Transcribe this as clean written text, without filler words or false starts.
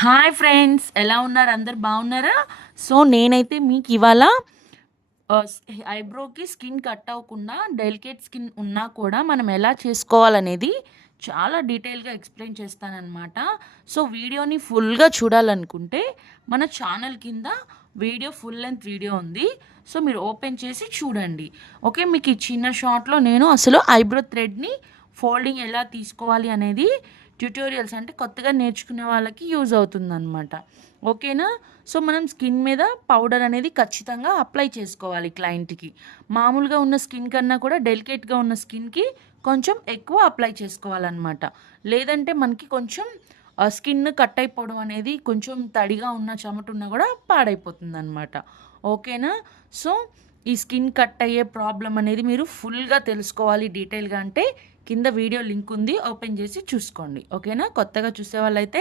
Hi friends, ఎలా ఉన్నారు? అందరు బాగున్నారా? సో నేనైతే మీకు ఇవాళ ఐబ్రోకి స్కిన్ కట్ అవ్వకుండా డెలికేట్ స్కిన్ ఉన్నా కూడా మనం ఎలా చేసుకోవాలనేది చాలా డీటెయిల్గా ఎక్స్ప్లెయిన్ చేస్తానన్నమాట. సో వీడియోని ఫుల్గా చూడాలనుకుంటే మన ఛానల్ కింద ఫుల్ లెంత్ వీడియో ఉంది. సో మీరు ఓపెన్ చేసి చూడండి. ఓకే, మీకు ఈ చిన్న షార్ట్లో నేను అసలు ఐబ్రో థ్రెడ్ని ఫోల్డింగ్ ఎలా తీసుకోవాలి అనేది ట్యూటోరియల్స్, అంటే కొత్తగా నేర్చుకునే వాళ్ళకి యూజ్ అవుతుందన్నమాట. ఓకేనా? సో మనం స్కిన్ మీద పౌడర్ అనేది ఖచ్చితంగా అప్లై చేసుకోవాలి క్లయింట్కి. మామూలుగా ఉన్న స్కిన్ కన్నా కూడా డెలికేట్గా ఉన్న స్కిన్కి కొంచెం ఎక్కువ అప్లై చేసుకోవాలన్నమాట. లేదంటే మనకి కొంచెం స్కిన్ కట్ అయిపోవడం అనేది, కొంచెం తడిగా ఉన్న చెమట ఉన్నా కూడా పాడైపోతుంది అనమాట. ఓకేనా? సో ఈ స్కిన్ కట్ అయ్యే ప్రాబ్లం అనేది మీరు ఫుల్గా తెలుసుకోవాలి డీటెయిల్గా అంటే కింద వీడియో లింక్ ఉంది, ఓపెన్ చేసి చూసుకోండి. ఓకేనా? కొత్తగా చూసే వాళ్ళైతే